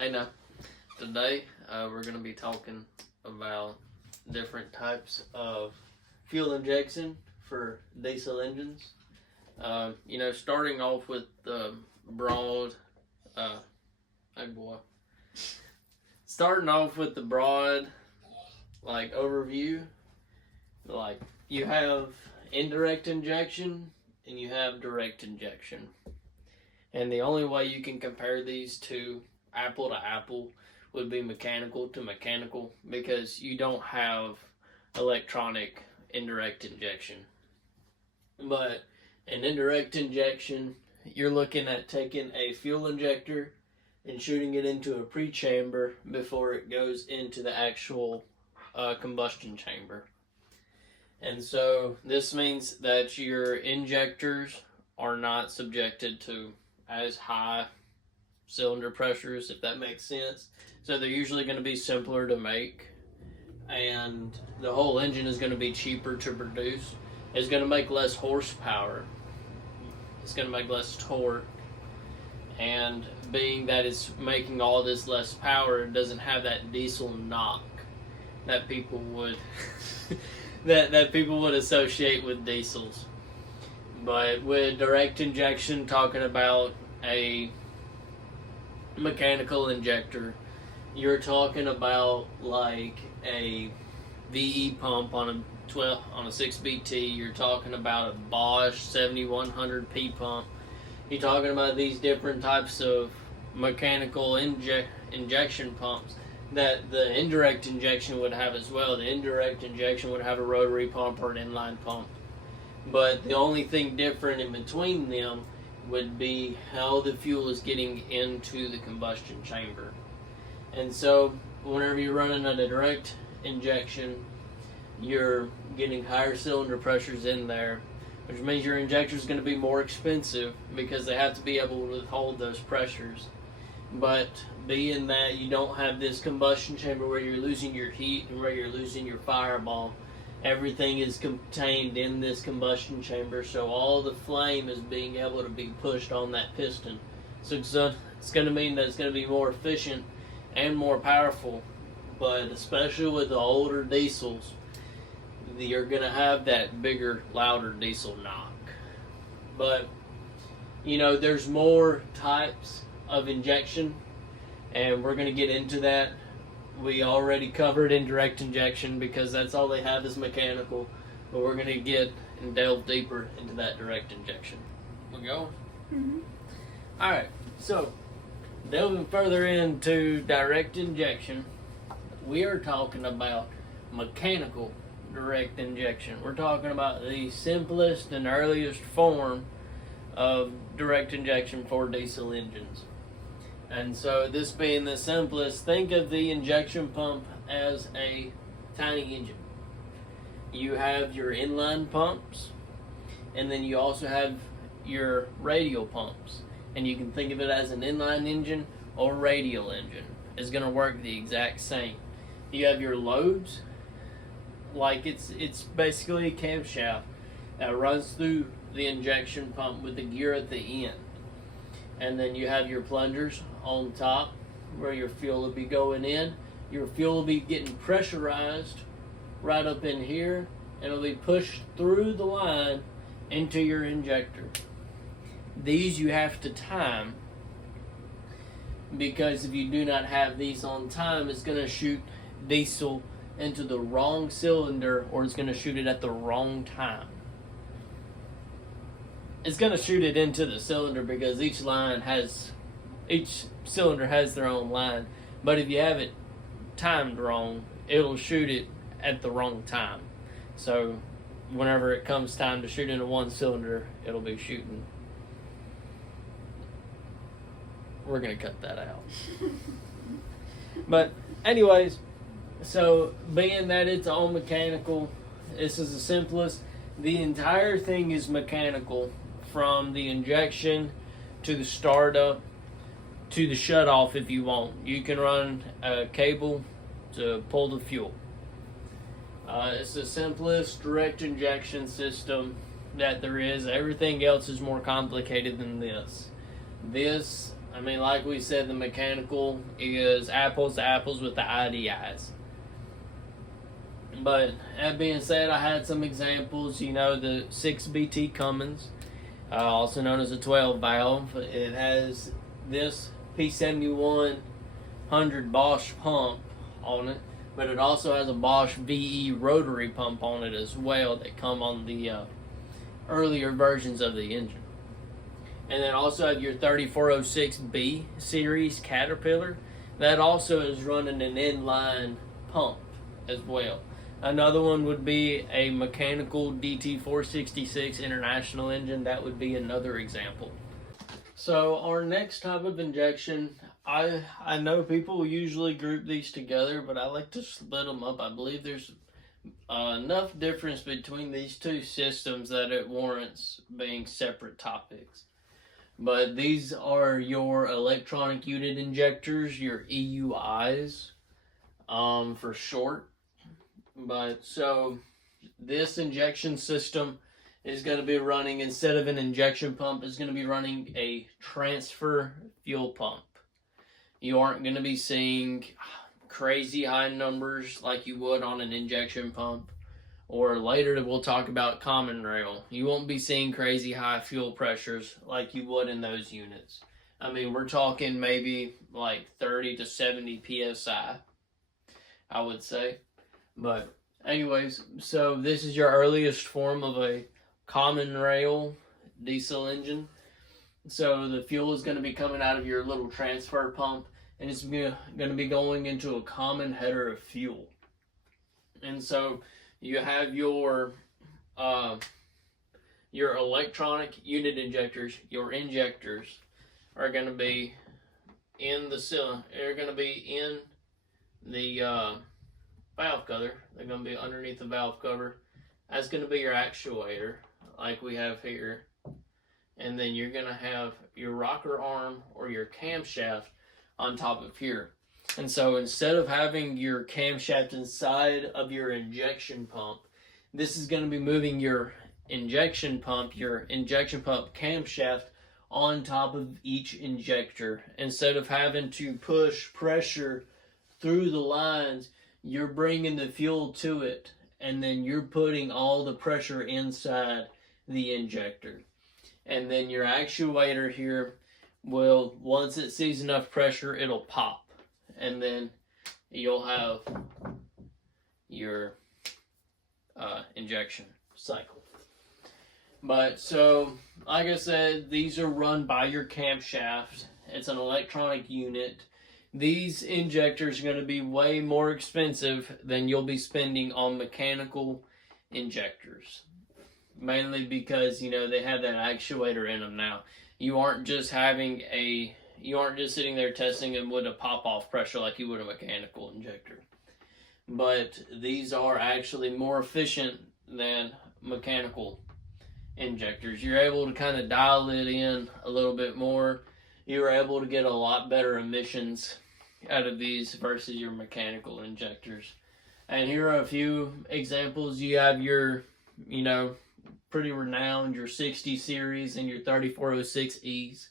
Hey now, today we're going to be talking about different types of fuel injection for diesel engines. Starting off with the broad, hey boy, starting off with the broad, overview, you have indirect injection and you have direct injection. And the only way you can compare these two apple to apple would be mechanical to mechanical, because you don't have electronic indirect injection. But an indirect injection, you're looking at taking a fuel injector and shooting it into a pre-chamber before it goes into the actual combustion chamber. And so this means that your injectors are not subjected to as high cylinder pressures, if that makes sense. So they're usually going to be simpler to make, and the whole engine is going to be cheaper to produce. It's going to make less horsepower. It's going to make less torque. And being that it's making all this less power, it doesn't have that diesel knock that people would that people would associate with diesels. But with direct injection, talking about a mechanical injector, you're talking about like a VE pump on a 6BT. You're talking about a Bosch 7100P pump. You're talking about these different types of mechanical injection pumps that the indirect injection would have as well. The indirect injection would have a rotary pump or an inline pump. But the only thing different in between them would be how the fuel is getting into the combustion chamber. And so whenever you're running a direct injection, you're getting higher cylinder pressures in there, which means your injector is going to be more expensive because they have to be able to withhold those pressures. But being that you don't have this combustion chamber where you're losing your heat and where you're losing your fireball, everything is contained in this combustion chamber, so all the flame is being able to be pushed on that piston. So it's going to mean that it's going to be more efficient and more powerful. But especially with the older diesels, you're going to have that bigger, louder diesel knock. But, there's more types of injection, and we're going to get into that. We already covered indirect injection because that's all they have is mechanical, but we're going to get and delve deeper into that direct injection. We go? Mm-hmm. Alright, so delving further into direct injection, we are talking about mechanical direct injection. We're talking about the simplest and earliest form of direct injection for diesel engines. And so this being the simplest, think of the injection pump as a tiny engine. You have your inline pumps, and then you also have your radial pumps. And you can think of it as an inline engine or radial engine. It's going to work the exact same. You have your loads, like it's basically a camshaft that runs through the injection pump with the gear at the end. And then you have your plungers on top where your fuel will be going in. Your fuel will be getting pressurized right up in here, and it'll be pushed through the line into your injector. These you have to time, because if you do not have these on time, it's going to shoot diesel into the wrong cylinder, or it's going to shoot it at the wrong time. It's going to shoot it into the cylinder because each cylinder has their own line. But if you have it timed wrong, it'll shoot it at the wrong time. So whenever it comes time to shoot into one cylinder, it'll be shooting. We're going to cut that out. But anyways, so being that it's all mechanical, this is the simplest. The entire thing is mechanical, from the injection to the startup to the shut off if you want. You can run a cable to pull the fuel. It's the simplest direct injection system that there is. Everything else is more complicated than this. This I mean, like we said, the mechanical is apples to apples with the IDIs. But that being said, I had some examples. You know, the 6BT Cummins, also known as a 12 valve. It has this P7100 Bosch pump on it, but it also has a Bosch VE rotary pump on it as well that come on the earlier versions of the engine. And then also have your 3406B series Caterpillar. That also is running an inline pump as well. Another one would be a mechanical DT466 International engine. That would be another example. So our next type of injection, I know people usually group these together, but I like to split them up. I believe there's enough difference between these two systems that it warrants being separate topics. But these are your electronic unit injectors, your EUIs, for short. But so this injection system is going to be running, instead of an injection pump, is going to be running a transfer fuel pump. You aren't going to be seeing crazy high numbers like you would on an injection pump. Or later we'll talk about common rail. You won't be seeing crazy high fuel pressures like you would in those units. I mean, we're talking maybe like 30 to 70 PSI, I would say. But anyways, so this is your earliest form of a common rail diesel engine. So the fuel is going to be coming out of your little transfer pump, and it's going to be going into a common header of fuel. And so you have your electronic unit injectors. Your injectors are going to be in the cylinder. They're going to be in the valve cover. They're going to be underneath the valve cover. That's going to be your actuator, like we have here. And then you're going to have your rocker arm or your camshaft on top of here. And so instead of having your camshaft inside of your injection pump, this is going to be moving your injection pump camshaft on top of each injector. Instead of having to push pressure through the lines, you're bringing the fuel to it, and then you're putting all the pressure inside the injector. And then your actuator here will, once it sees enough pressure, it'll pop. And then you'll have your injection cycle. But so, like I said, these are run by your camshaft. It's an electronic unit. These injectors are going to be way more expensive than you'll be spending on mechanical injectors. Mainly because, you know, they have that actuator in them now. You aren't just sitting there testing them with a pop-off pressure like you would a mechanical injector. But these are actually more efficient than mechanical injectors. You're able to kind of dial it in a little bit more. You're able to get a lot better emissions out of these versus your mechanical injectors. And here are a few examples. You have your, you know, pretty renowned, your 60 series and your 3406Es.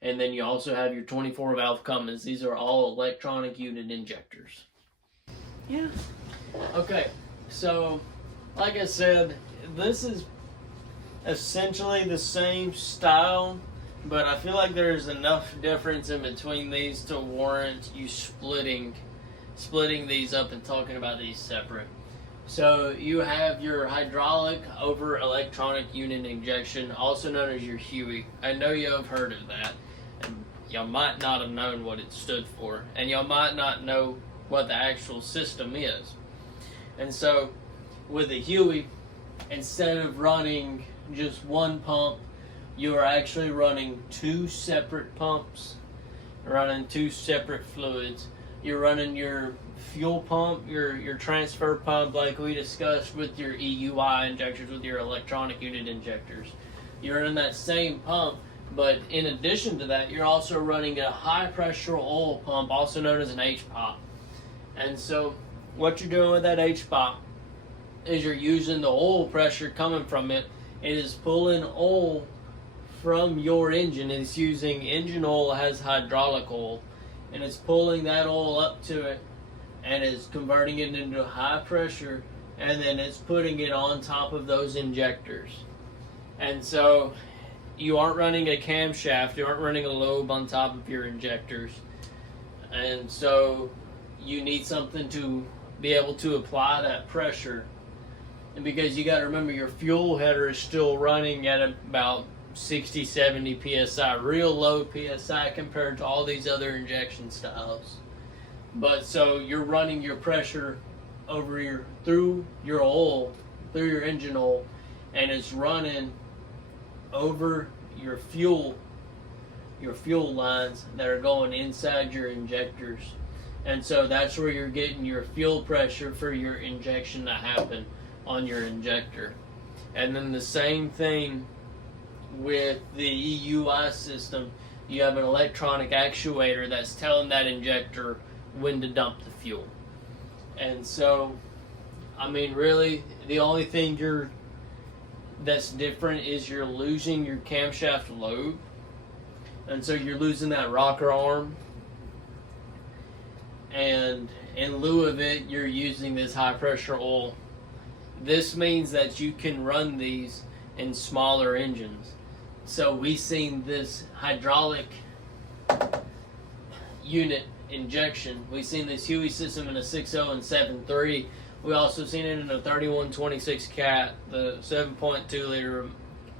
And then you also have your 24 valve Cummins. These are all electronic unit injectors. Yeah. Okay, so like I said, this is essentially the same style, but I feel like there's enough difference in between these to warrant you splitting these up and talking about these separate. So you have your hydraulic over electronic unit injection, also known as your HUE. I know you have heard of that, and y'all might not have known what it stood for, and y'all might not know what the actual system is. And so with a HUE, instead of running just one pump, you are actually running two separate pumps, running two separate fluids. You're running your fuel pump, your transfer pump, like we discussed with your EUI injectors, with your electronic unit injectors. You're in that same pump, but in addition to that, you're also running a high pressure oil pump, also known as an HPOP. And so what you're doing with that HPOP is you're using the oil pressure coming from it. It is pulling oil from your engine. It's using engine oil as hydraulic oil, and it's pulling that oil up to it and is converting it into high pressure, and then it's putting it on top of those injectors. And so you aren't running a camshaft, you aren't running a lobe on top of your injectors. And so you need something to be able to apply that pressure. And because you got to remember, your fuel header is still running at about 60, 70 psi, real low psi compared to all these other injection styles. But so you're running your pressure over through your oil, through your engine oil, and it's running over your fuel lines that are going inside your injectors. And so that's where you're getting your fuel pressure for your injection to happen on your injector. And then the same thing with the EUI system. You have an electronic actuator that's telling that injector when to dump the fuel. And so, I mean, really, the only thing that's different is you're losing your camshaft lobe. And so you're losing that rocker arm. And in lieu of it, you're using this high pressure oil. This means that you can run these in smaller engines. So we've seen this hydraulic unit injection. We've seen this Huey system in a 6.0 and 7.3. We also seen it in a 3126 cat, the 7.2 liter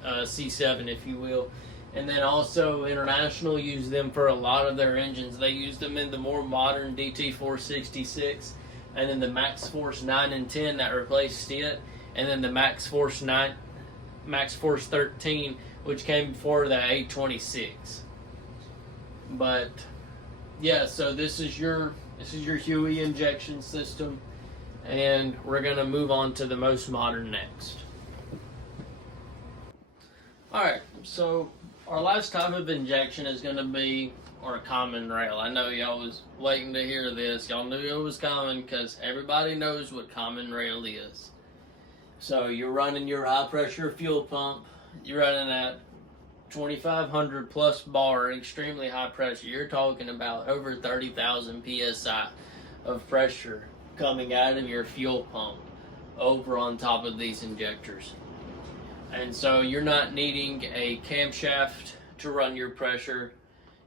C7, if you will. And then also International used them for a lot of their engines. They used them in the more modern DT466, and then the Max Force 9 and 10 that replaced it, and then the Max Force 13, which came before the A26. But yeah, so this is your Huey injection system, and we're gonna move on to the most modern next. Alright, so our last type of injection is going to be our common rail. I know y'all was waiting to hear this. Y'all knew it was coming because everybody knows what common rail is. So you're running your high pressure fuel pump. You're running at 2500 plus bar, extremely high pressure. You're talking about over 30,000 psi of pressure coming out of your fuel pump over on top of these injectors. And so you're not needing a camshaft to run your pressure.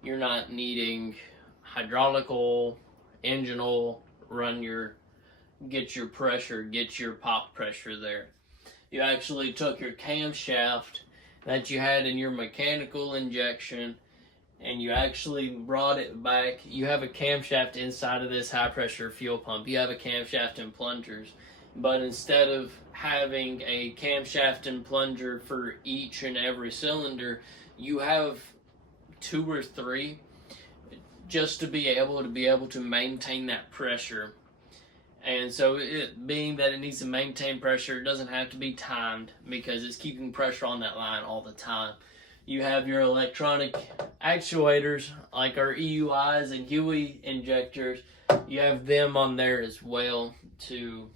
You're not needing hydraulic oil, engine oil, get your pressure, get your pop pressure there. You actually took your camshaft that you had in your mechanical injection and you actually brought it back. You have a camshaft inside of this high pressure fuel pump. You have a camshaft and plungers. But instead of having a camshaft and plunger for each and every cylinder, you have 2 or 3 just to be able to maintain that pressure. And so it being that it needs to maintain pressure, it doesn't have to be timed because it's keeping pressure on that line all the time. You have your electronic actuators like our EUIs and Huey injectors. You have them on there as well to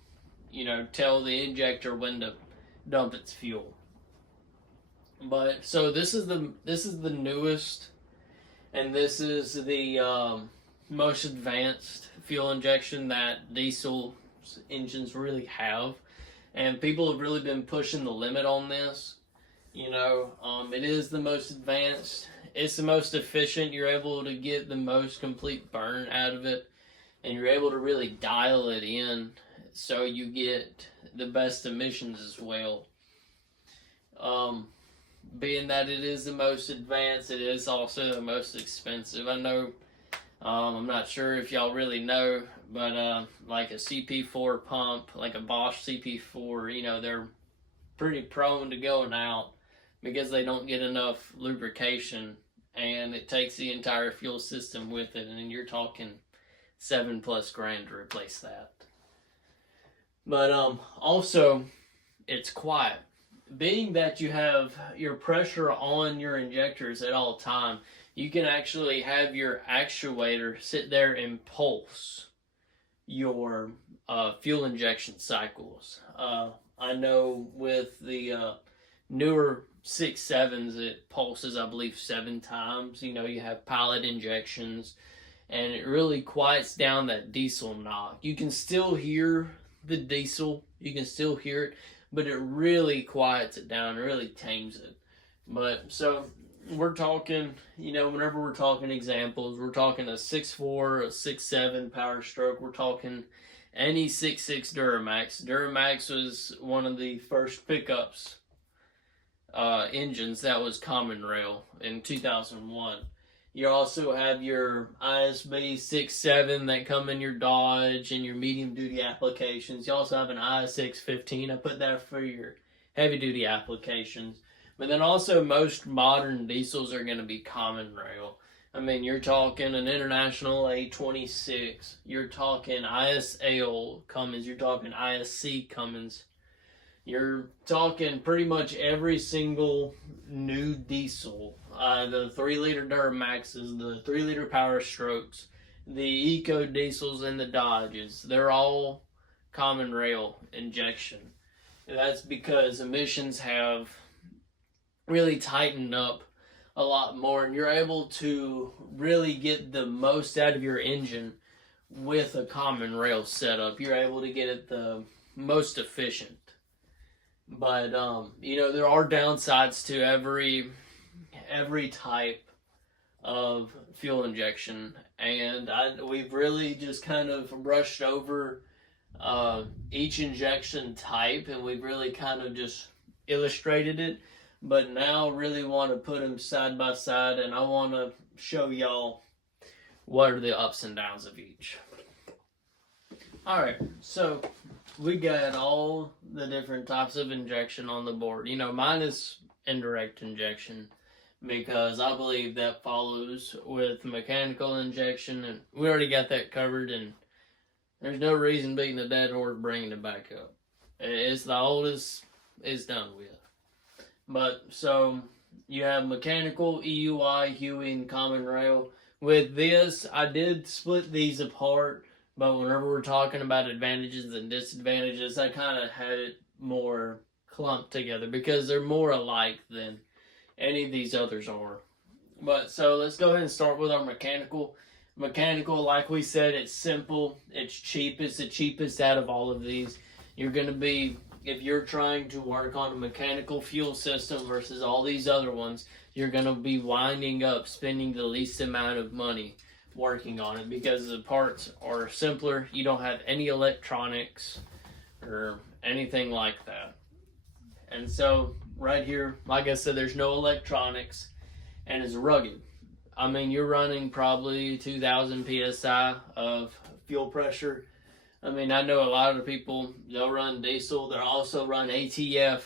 tell the injector when to dump its fuel. But so this is the newest, and this is the most advanced fuel injection that diesel engines really have, and people have really been pushing the limit on this. It is the most advanced. It's the most efficient. You're able to get the most complete burn out of it, and you're able to really dial it in so you get the best emissions as well. Being that it is the most advanced, it is also the most expensive. I know, I'm not sure if y'all really know, but like a CP4 pump, like a Bosch CP4, they're pretty prone to going out because they don't get enough lubrication, and it takes the entire fuel system with it, and you're talking $7+ grand to replace that. But also, it's quiet. Being that you have your pressure on your injectors at all time, you can actually have your actuator sit there and pulse your fuel injection cycles. I know with the newer 6.7s, it pulses, I believe, 7 times. You know, you have pilot injections, and it really quiets down that diesel knock. You can still hear the diesel, you can still hear it, but it really quiets it down, it really tames it. But so we're talking, you know, whenever we're talking examples, we're talking a 6.4, a 6.7 Power Stroke, we're talking any 6.6 Duramax. Duramax was one of the first pickups engines that was common rail in 2001. You also have your ISB 6.7 that come in your Dodge and your medium duty applications. You also have an ISX 15. I put that for your heavy duty applications. But then also most modern diesels are going to be common rail. I mean, you're talking an International A26. You're talking ISL Cummins. You're talking ISC Cummins. You're talking pretty much every single new diesel. The 3-liter Duramaxes, the 3-liter Power Strokes, the Eco Diesels, and the Dodges. They're all common rail injection. And that's because emissions have really tightened up a lot more, and you're able to really get the most out of your engine with a common rail setup. You're able to get it the most efficient. But you know, there are downsides to every type of fuel injection, and we've really just kind of brushed over each injection type, and we've really kind of just illustrated it. But now really want to put them side by side, and I want to show y'all what are the ups and downs of each. Alright, so we got all the different types of injection on the board. You know, mine is indirect injection because I believe that follows with mechanical injection, and we already got that covered, and there's no reason beating a dead horse bringing it back up. It's the oldest it's done with. But so you have mechanical, EUI, HUI, and common rail. With this, I did split these apart, but whenever we're talking about advantages and disadvantages, I kind of had it more clumped together because they're more alike than any of these others are. But so let's go ahead and start with our mechanical. Mechanical, like we said, it's simple, it's cheap, it's the cheapest out of all of these. You're going to be, if you're trying to work on a mechanical fuel system versus all these other ones, you're going to be winding up spending the least amount of money working on it because the parts are simpler. You don't have any electronics or anything like that. And so right here, like I said, there's no electronics, and it's rugged. I mean, you're running probably 2,000 psi of fuel pressure. I mean, I know a lot of people, they'll run diesel, they'll also run ATF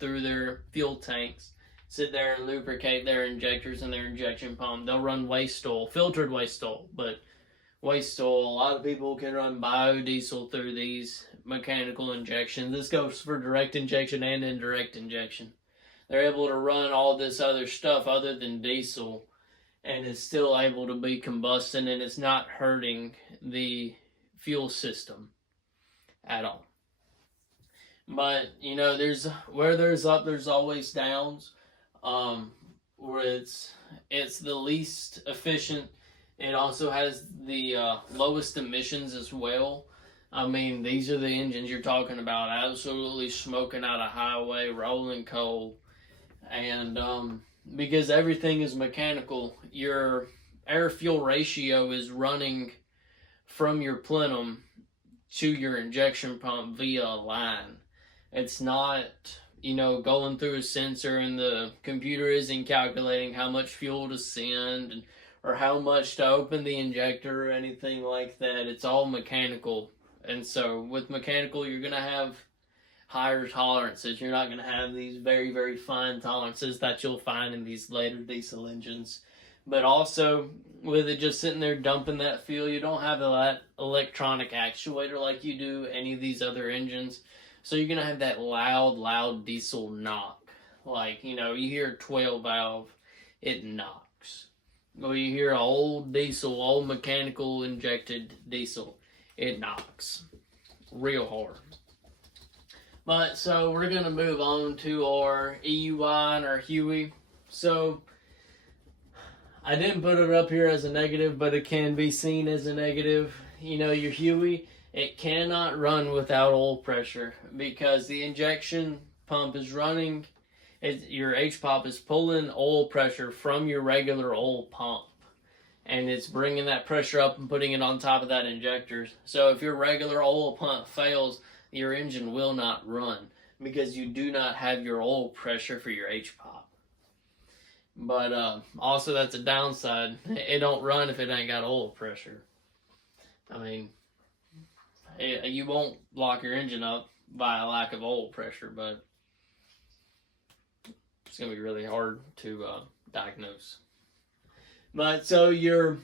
through their fuel tanks, sit there and lubricate their injectors and their injection pump. They'll run waste oil, filtered waste oil, but waste oil, a lot of people can run biodiesel through these mechanical injections. This goes for direct injection and indirect injection. They're able to run all this other stuff other than diesel, and it's still able to be combusting, and it's not hurting the fuel system at all. But you know, where there's up, there's always downs. Where it's the least efficient, it also has the lowest emissions as well. I mean, these are the engines you're talking about, absolutely smoking out a highway, rolling coal, and because everything is mechanical, your air-fuel ratio is running from your plenum to your injection pump via a line. It's not, you know, going through a sensor and the computer isn't calculating how much fuel to send or how much to open the injector or anything like that. It's all mechanical. And so with mechanical, you're going to have higher tolerances. You're not going to have these very, very fine tolerances that you'll find in these later diesel engines. But also, with it just sitting there dumping that fuel, you don't have that electronic actuator like you do any of these other engines. So you're going to have that loud diesel knock. Like, you know, you hear a 12 valve, it knocks. Or you hear an old diesel, old mechanical injected diesel, it knocks real hard. But so we're going to move on to our EUI and our Huey. So I didn't put it up here as a negative, but it can be seen as a negative. You know, your Huey, it cannot run without oil pressure because the injection pump is running. Your HPOP is pulling oil pressure from your regular oil pump, and it's bringing that pressure up and putting it on top of that injector. So if your regular oil pump fails, your engine will not run because you do not have your oil pressure for your HPOP. But also that's a downside. It don't run if it ain't got oil pressure. I mean, you won't lock your engine up by a lack of oil pressure, but it's going to be really hard to diagnose. But so with your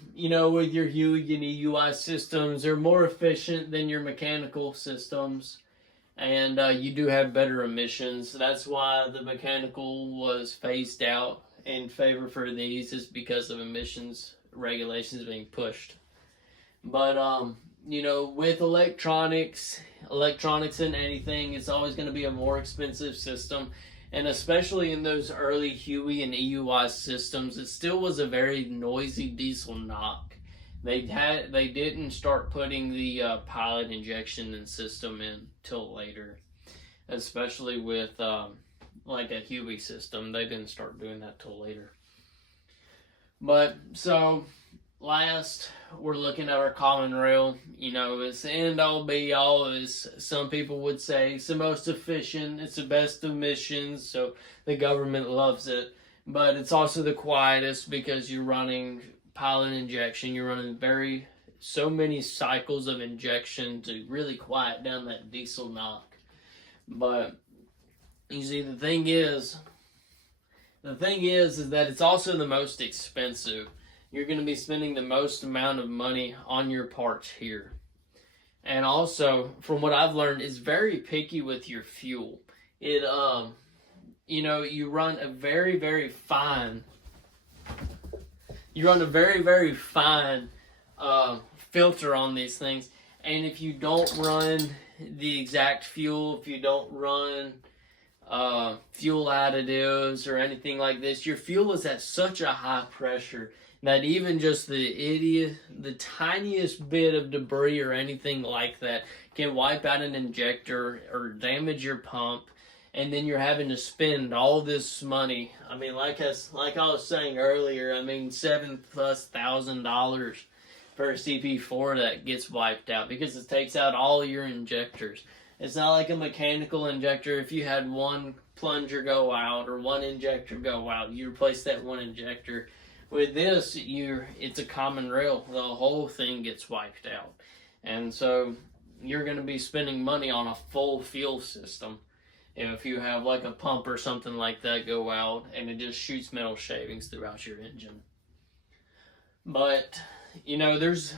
Huey and EUI systems, they're more efficient than your mechanical systems, and you do have better emissions. That's why the mechanical was phased out in favor for these, is because of emissions regulations being pushed. But with electronics in anything, it's always going to be a more expensive system. And especially in those early Huey and EUI systems, it still was a very noisy diesel knock. They didn't start putting the pilot injection and system in till later, especially with like a Huey system. They didn't start doing that till later. But so last, we're looking at our common rail. It's the end all be all, as some people would say. It's the most efficient, it's the best emissions, so the government loves it. But it's also the quietest because you're running pilot injection. You're running so many cycles of injection to really quiet down that diesel knock. But you see, the thing is that it's also the most expensive. You're going to be spending the most amount of money on your parts here. And also, from what I've learned, it's very picky with your fuel. You run a very, very fine filter on these things. And if you don't run the exact fuel, if you don't run fuel additives or anything like this, your fuel is at such a high pressure that even just the tiniest bit of debris or anything like that can wipe out an injector or damage your pump, and then you're having to spend all this money. I mean, like I was saying earlier, I mean, $7,000+ for a CP4 that gets wiped out because it takes out all your injectors. It's not like a mechanical injector. If you had one plunger go out or one injector go out, you replace that one injector. With this, it's a common rail. The whole thing gets wiped out. And so you're going to be spending money on a full fuel system if you have like a pump or something like that go out and it just shoots metal shavings throughout your engine. But, there's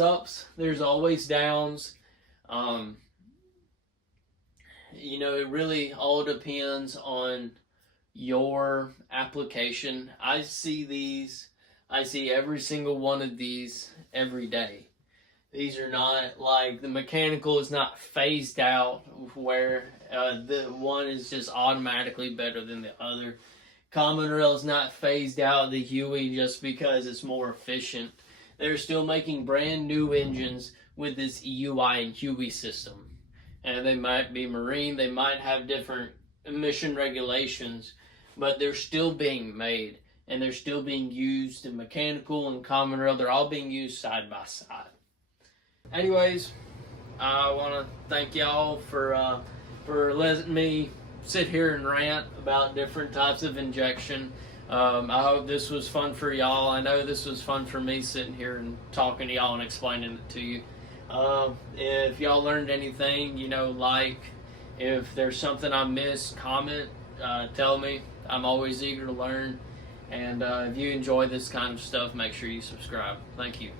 ups, there's always downs. It really all depends on your application. I see every single one of these every day. These are not like the mechanical is not phased out where the one is just automatically better than the other. Common rail is not phased out the Huey just because it's more efficient. They're still making brand new engines with this EUI and Huey system. And they might be marine, they might have different emission regulations, but they're still being made, and they're still being used in mechanical and common rail. They're all being used side by side. Anyways, I want to thank y'all for letting me sit here and rant about different types of injection. I hope this was fun for y'all. I know this was fun for me sitting here and talking to y'all and explaining it to you. If y'all learned anything, if there's something I missed, comment, tell me. I'm always eager to learn. And if you enjoy this kind of stuff, make sure you subscribe. Thank you.